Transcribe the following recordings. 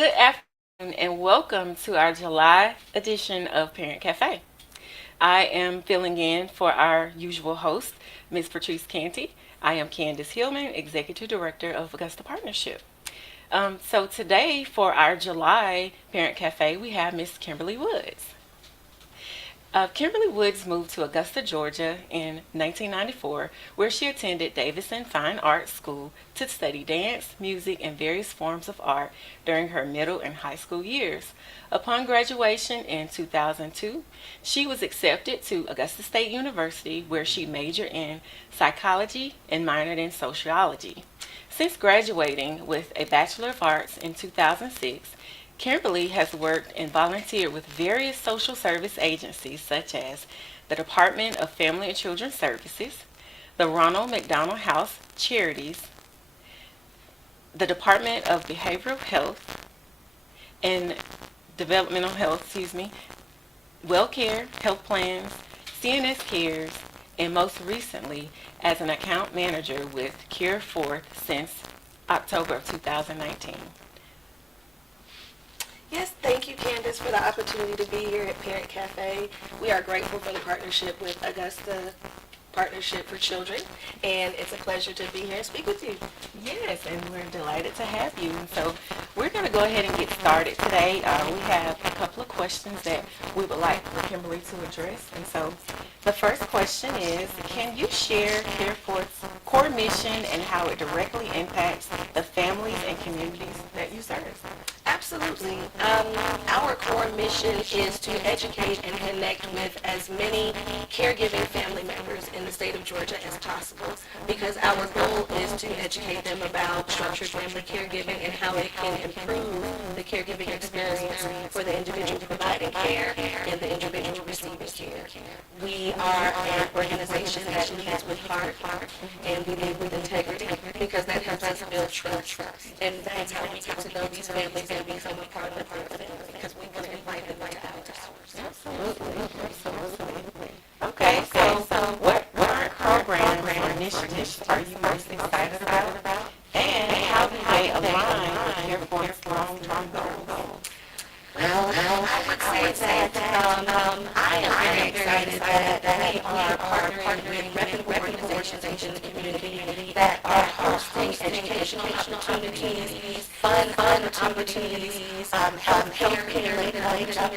Good afternoon and welcome to our July edition of Parent Cafe. I am filling in for our usual host, Ms. Patrice Canty. I am Candace Hillman, Executive Director of Augusta Partnership. So today for our July Parent Cafe, we have Miss Kimberly Woods. Kimberly Woods moved to Augusta, Georgia in 1994, where she attended Davidson Fine Arts School to study dance, music, and various forms of art during her middle and high school years. Upon graduation in 2002, she was accepted to Augusta State University, where she majored in psychology and minored in sociology. Since graduating with a Bachelor of Arts in 2006, Kimberly has worked and volunteered with various social service agencies such as the Department of Family and Children Services, the Ronald McDonald House Charities, the Department of Behavioral Health and Developmental Health, WellCare Health Plans, CNS Cares, and most recently as an account manager with Cure Forth since October of 2019. Yes, thank you, Candace, for the opportunity to be here at Parent Cafe. We are grateful for the partnership with Augusta Partnership for Children, and it's a pleasure to be here and speak with you. Yes, and we're delighted to have you. And so we're going to go ahead and get started today. We have a couple of questions that we would like for Kimberly to address. And so the first question is, can you share CareForth's core mission and how it directly impacts the families and communities that you serve? Absolutely. Our core mission is to educate and connect with as many caregiving family members in the state of Georgia as possible, because our goal is to educate them about structured family caregiving and how it can improve the caregiving experience for the individual providing care and the individual receiving care. We are an organization that leads with heart and we lead with integrity, because that helps us build trust. And that's how we get to know these families and become a part of their family, because we want to invite them into ours. Absolutely. Okay, so what current programs or initiatives are you most excited about? And how do they align with CareForth's long-term goals? Well, I would say that I am very excited that we are partnering with reputable organizations in the community that are hosting educational opportunities, fun opportunities, health-care-related opportunities.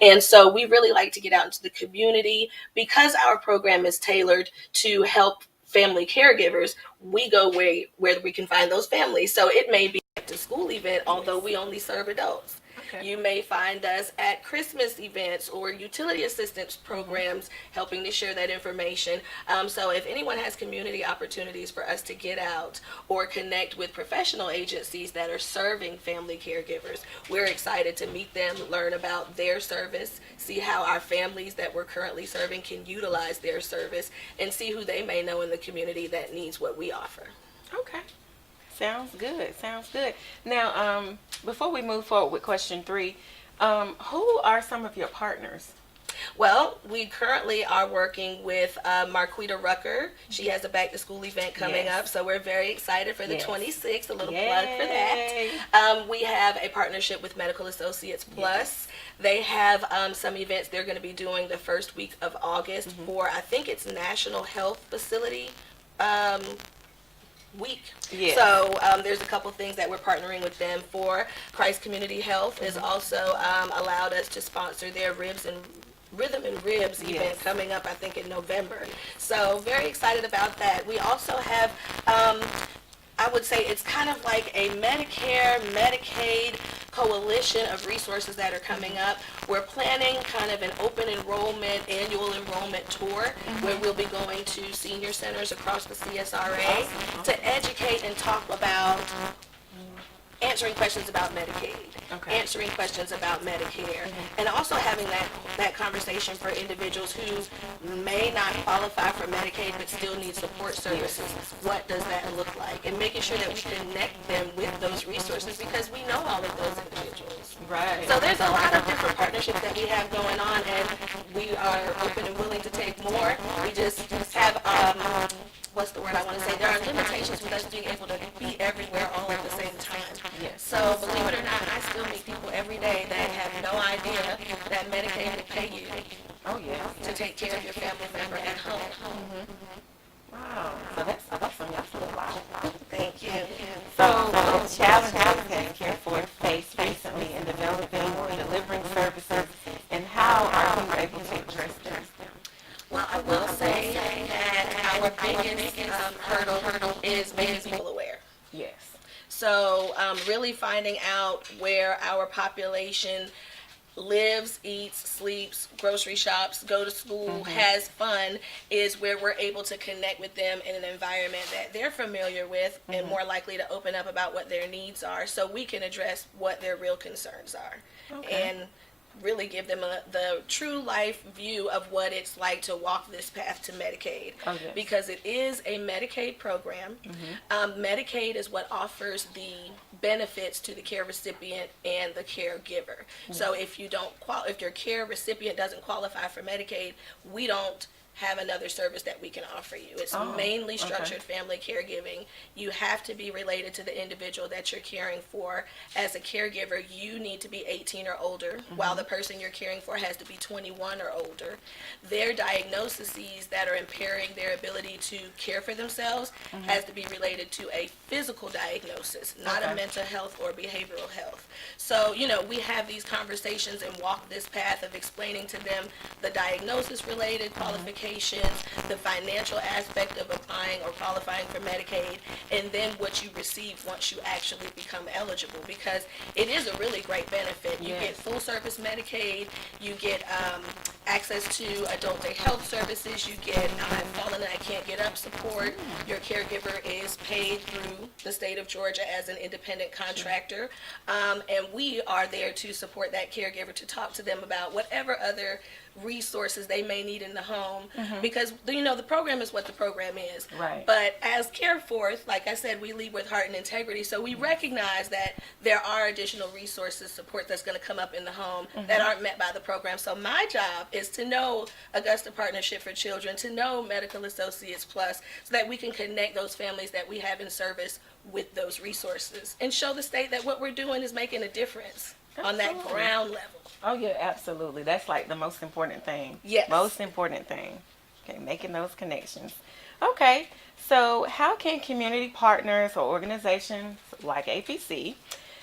And so we really like to get out into the community because our program is tailored to help family caregivers. We go where we can find those families. So it may be at a school event, although we only serve adults. Okay. You may find us at Christmas events or utility assistance programs helping to share that information. So if anyone has community opportunities for us to get out or connect with professional agencies that are serving family caregivers, we're excited to meet them, learn about their service, see how our families that we're currently serving can utilize their service, and see who they may know in the community that needs what we offer. Okay. Sounds good. Sounds good. Now, before we move forward with question 3, who are some of your partners? Well, we currently are working with Marquita Rucker. She has a back to school event coming up, so we're very excited for the 26th. A little plug for that. We have a partnership with Medical Associates Plus. They have some events they're going to be doing the first week of August for, I think it's National Health Facility week. Yes. So there's a couple things that we're partnering with them for. Christ Community Health has also allowed us to sponsor their Rhythm and Ribs event coming up, I think, in November. So very excited about that. We also have, I would say it's kind of like a Medicare, Medicaid coalition of resources that are coming up. We're planning kind of an open enrollment, annual enrollment tour where we'll be going to senior centers across the CSRA to educate and talk about answering questions about Medicaid, answering questions about Medicare, and also having that conversation for individuals who may not qualify for Medicaid but still need support services. What does that look like? And making sure that we connect them with those resources, because we know all of those individuals. Right. So there's a lot of different partnerships that we have going on, and we are open and willing to take more. We just have what's the word I want to say? There are limitations with us being able to be everywhere all at the same time. Yes. So believe it or not, I still take care of your family member at home. Wow. So that's awesome. That's a lot. Thank you. So what challenges has CareForth faced recently in developing or delivering services, and how are you able to address them? Well, I will say that our biggest hurdle is making people aware. Yes. So really finding out where our population lives, eats, sleeps, grocery shops, go to school, has fun, is where we're able to connect with them in an environment that they're familiar with and more likely to open up about what their needs are, so we can address what their real concerns are. Okay. And really give them the true life view of what it's like to walk this path to Medicaid. Oh, yes. Because it is a Medicaid program. Medicaid is what offers the benefits to the care recipient and the caregiver. So if you don't if your care recipient doesn't qualify for Medicaid, we don't have another service that we can offer you. It's mainly structured family caregiving. You have to be related to the individual that you're caring for. As a caregiver, you need to be 18 or older, while the person you're caring for has to be 21 or older. Their diagnoses that are impairing their ability to care for themselves has to be related to a physical diagnosis, not a mental health or behavioral health. So, you know, we have these conversations and walk this path of explaining to them the diagnosis-related qualifications, the financial aspect of applying or qualifying for Medicaid, and then what you receive once you actually become eligible, because it is a really great benefit. You get full service Medicaid, you get access to adult day health services, you get I've fallen and I can't get up support. Your caregiver is paid through the state of Georgia as an independent contractor, and we are there to support that caregiver, to talk to them about whatever other resources they may need in the home, because you know the program is what the program is. Right. But as CareForth, like I said, we lead with heart and integrity, so we recognize that there are additional resources, support that's going to come up in the home that aren't met by the program. So my job is to know Augusta Partnership for Children, to know Medical Associates Plus, so that we can connect those families that we have in service with those resources and show the state that what we're doing is making a difference on that ground level. Oh yeah, absolutely. That's like the most important thing. Yes. Most important thing. Okay, making those connections. Okay, so how can community partners or organizations like APC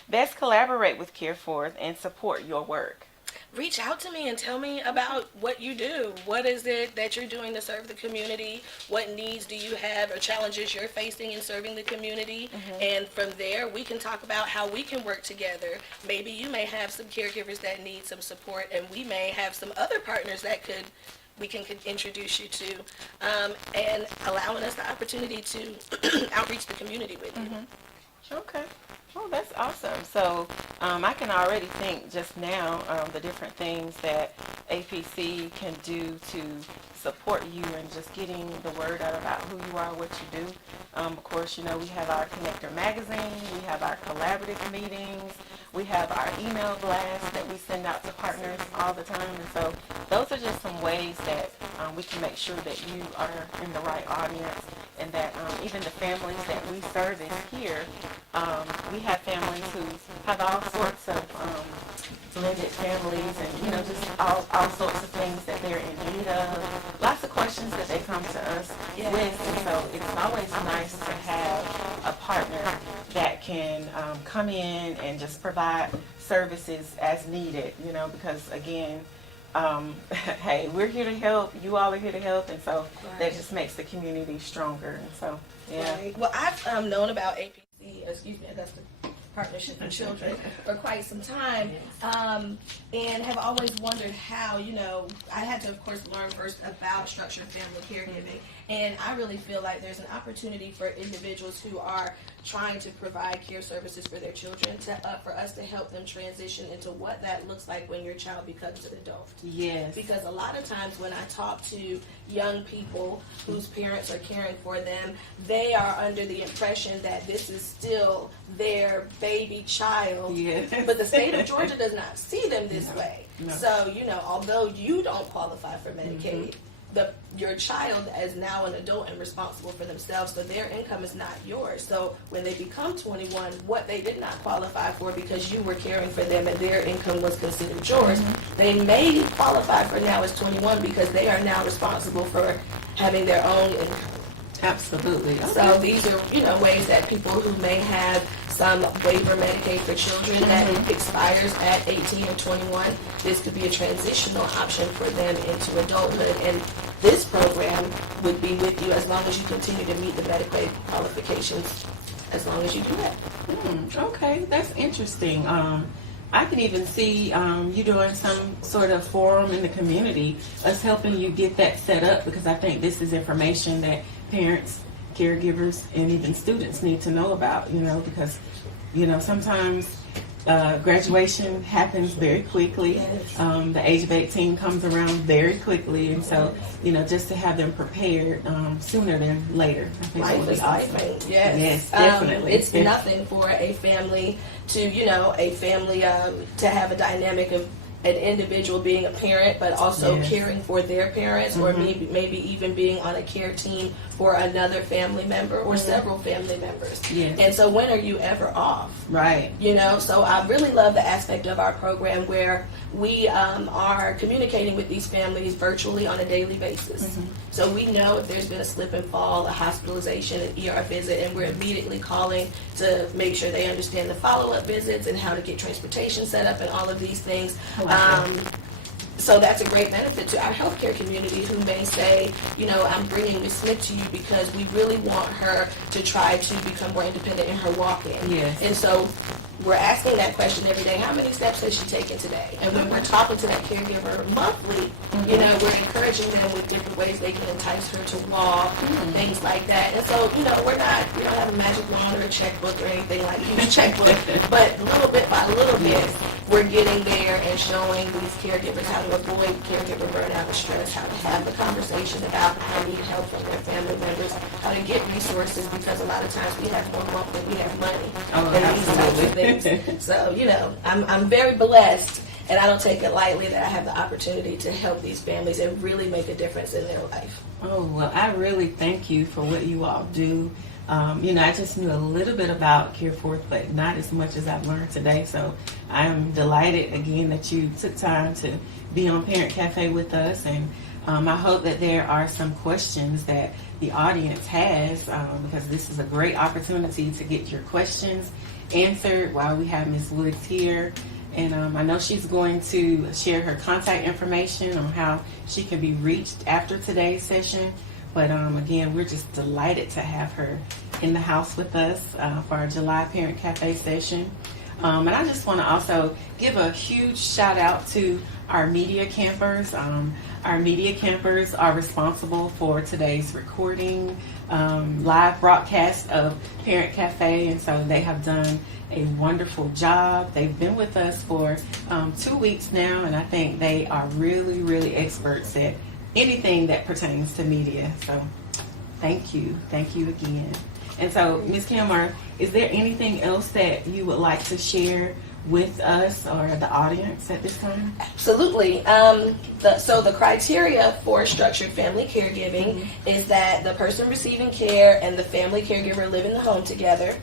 best collaborate with CareForth and support your work? Reach out to me and tell me about what you do. What is it that you're doing to serve the community? What needs do you have or challenges you're facing in serving the community? And from there, we can talk about how we can work together. Maybe you may have some caregivers that need some support, and we may have some other partners that we can introduce you to, and allowing us the opportunity to outreach the community with you. Okay. Oh, that's awesome. So I can already think just now the different things that APC can do to support you and just getting the word out about who you are, what you do. Of course, you know, we have our Connector magazine, we have our collaborative meetings, we have our email blasts that we send out to partners all the time. And so those are just some ways that we can make sure that you are in the right audience, and that even the families that we service here, we have families who have all sorts of blended families, and you know, just all sorts of things that they're in need of. Lots of questions that they come to us with, and so it's always nice to have a partner that can come in and just provide services as needed. You know, because again, hey, we're here to help. You all are here to help, and so that just makes the community stronger. And so, yeah. Right. Well, I've known about APC, Augusta Partnership for Children, for quite some time, and have always wondered how, you know, I had to, of course, learn first about structured family caregiving, and I really feel like there's an opportunity for individuals who are trying to provide care services for their children for us to help them transition into what that looks like when your child becomes an adult. Yes. Because a lot of times when I talk to young people whose parents are caring for them, they are under the impression that this is still their baby child. Yes. But the state of Georgia does not see them this way. No. So, you know, although you don't qualify for Medicaid, your child is now an adult and responsible for themselves, so their income is not yours. So when they become 21, what they did not qualify for because you were caring for them and their income was considered yours, they may qualify for now as 21 because they are now responsible for having their own income. Absolutely. Okay. So these are, ways that people who may have some waiver Medicaid for children that expires at 18 and 21, this could be a transitional option for them into adulthood. And this program would be with you as long as you continue to meet the Medicaid qualifications, as long as you do that. Okay, that's interesting. I can even see you doing some sort of forum in the community, us helping you get that set up, because I think this is information that parents, caregivers, and even students need to know about, because, sometimes graduation happens very quickly. Yes. The age of 18 comes around very quickly, and so, just to have them prepared sooner than later. I think that would Life be is awesome. life. Yes. Yes, definitely. It's nothing for a family to, to have a dynamic of an individual being a parent, but also Yes. caring for their parents, or maybe even being on a care team for another family member or several family members. Yes. And so when are you ever off? Right. So I really love the aspect of our program where we are communicating with these families virtually on a daily basis. So we know if there's been a slip and fall, a hospitalization, an ER visit, and we're immediately calling to make sure they understand the follow-up visits and how to get transportation set up and all of these things. So that's a great benefit to our healthcare community who may say, I'm bringing Ms. Smith to you because we really want her to try to become more independent in her walk-in. Yes. And so we're asking that question every day. How many steps has she taken today? And when we're talking to that caregiver monthly, we're encouraging them with different ways they can entice her to walk, things like that. And so, we don't have a magic wand or a checkbook or anything like use checkbook, but little bit by little bit, we're getting there and showing these caregivers how to avoid caregiver burnout and stress, how to have the conversation about how they need help from their family members, how to get resources, because a lot of times we have more wealth than we have money. And these types of things. So, I'm very blessed, and I don't take it lightly that I have the opportunity to help these families and really make a difference in their life. Oh, well, I really thank you for what you all do. I just knew a little bit about CareForth, but not as much as I've learned today. So I'm delighted again that you took time to be on Parent Cafe with us. And I hope that there are some questions that the audience has, because this is a great opportunity to get your questions answered while we have Ms. Woods here. And I know she's going to share her contact information on how she can be reached after today's session. But again, we're just delighted to have her in the house with us for our July Parent Cafe session. And I just want to also give a huge shout out to our media campers. Our media campers are responsible for today's recording, live broadcast of Parent Cafe, and so they have done a wonderful job. They've been with us for 2 weeks now, and I think they are really, really experts at anything that pertains to media. So thank you again. And so, Ms. Kilmer, is there anything else that you would like to with us or the audience at this time? Absolutely. So the criteria for structured family caregiving is that the person receiving care and the family caregiver live in the home together.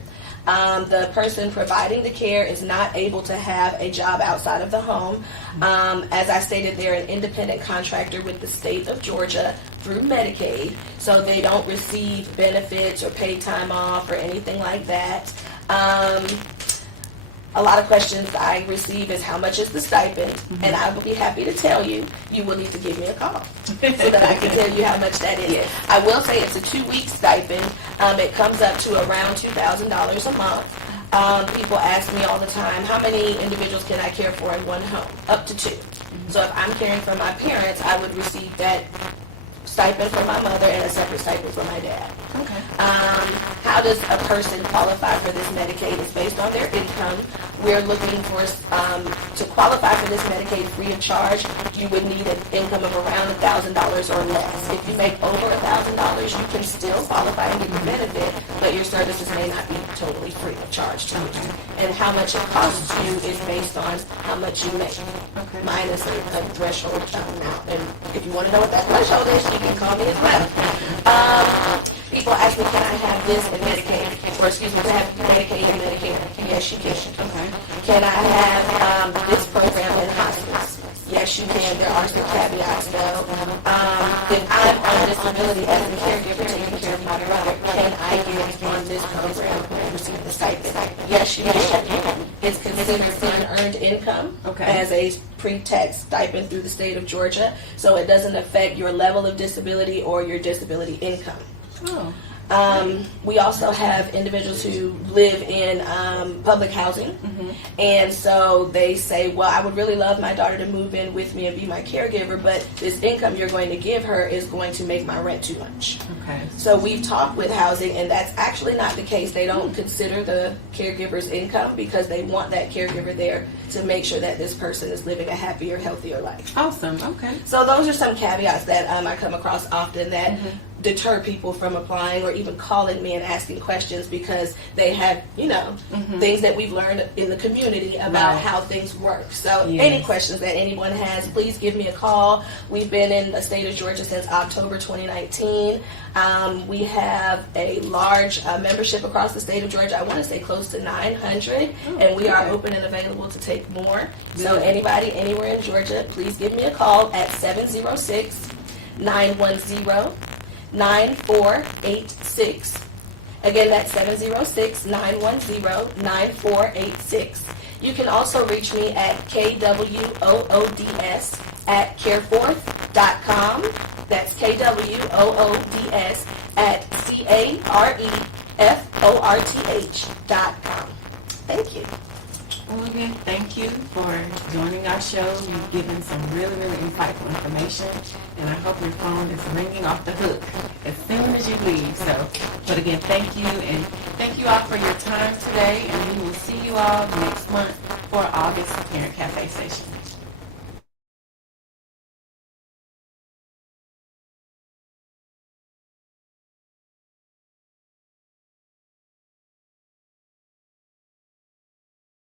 The person providing the care is not able to have a job outside of the home. As I stated, they're an independent contractor with the state of Georgia through Medicaid, so they don't receive benefits or paid time off or anything like that. A lot of questions I receive is how much is the stipend, and I will be happy to tell you. You will need to give me a call so that I can tell you how much that is. Yes. I will say it's a 2-week stipend. It comes up to around $2,000 a month. People ask me all the time, how many individuals can I care for in one home? Up to 2. So if I'm caring for my parents, I would receive that stipend for my mother and a separate stipend for my dad. Okay. How does a person qualify for this Medicaid? It's based on their income. We're looking for, to qualify for this Medicaid free of charge, you would need an income of around $1,000 or less. If you make over $1,000, you can still qualify and get the benefit, but your services may not be totally free of charge to you. And how much it costs you is based on how much you make, minus a threshold amount. And if you want to know what that threshold is, you can call me as well. People ask me, can I have this in Medicaid? Or excuse me, to have Medicaid and Medicare? Yes, you can. Can I have this program in hospice? Yes, you can. There are some caveats, though. If I'm on disability as a caregiver taking care of my brother, can I get on this program and receive the stipend? Yes, you can. It's considered unearned income as a pre-tax stipend through the state of Georgia, so it doesn't affect your level of disability or your disability income. Oh. We also have individuals who live in public housing, and so they say, well, I would really love my daughter to move in with me and be my caregiver, but this income you're going to give her is going to make my rent too much. Okay. So we've talked with housing, and that's actually not the case. They don't consider the caregiver's income because they want that caregiver there to make sure that this person is living a happier, healthier life. Awesome. Okay. So those are some caveats that I come across often that deter people from applying or even calling me and asking questions because they have, things that we've learned in the community about how things work. So any questions that anyone has, please give me a call. We've been in the state of Georgia since October 2019. We have a large membership across the state of Georgia. I want to say close to 900, and we are open and available to take more. So anybody anywhere in Georgia, please give me a call at 706-910-9486. Again, that's 706-910-9486. You can also reach me at kwoods@careforth.com. That's kwoods@careforth.com. Thank you. Well, again, thank you for joining our show. You've given some really, really insightful information, and I hope your phone is ringing off the hook as soon as you leave. But again, thank you, and thank you all for your time today, and we will see you all next month for August Parent Cafe Station.